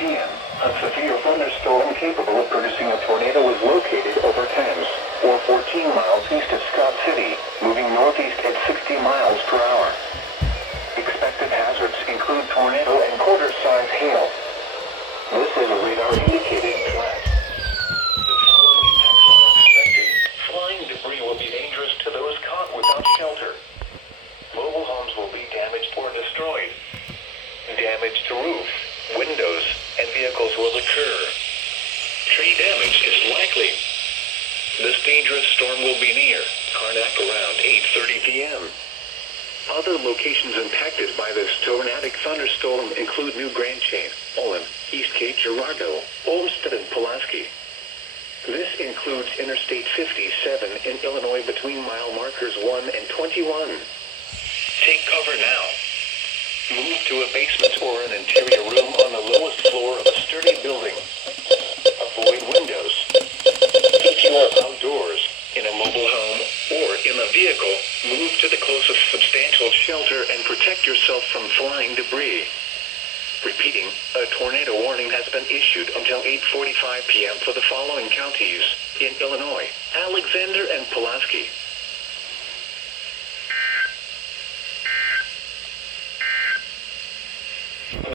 p.m., a severe thunderstorm capable of producing a tornado was located over Thames, or 14 miles east of Scott City, moving northeast at 60 miles per hour. Expected hazards include tornado and quarter-size hail. This is a radar-indicated threat. The following impacts are expected. Flying debris will be dangerous to those caught without shelter. Mobile homes will be damaged or destroyed. Damage to roof, windows, and vehicles will occur. Tree damage is likely. This dangerous storm will be near Karnak around 8:30 p.m. Other locations impacted by this tornadic thunderstorm include New Grand Chain, Olin, East Cape Girardeau, Olmsted, and Pulaski. This includes Interstate 57 in Illinois between mile markers 1 and 21. Take cover now. Move to a basement or an interior room on the lowest floor of a sturdy building. Avoid windows. If you are outdoors, in a mobile home, or in a vehicle, move to the closest substantial shelter and protect yourself from flying debris. Repeating, a tornado warning has been issued until 8:45 p.m. for the following counties in Illinois: Alexander and Pulaski,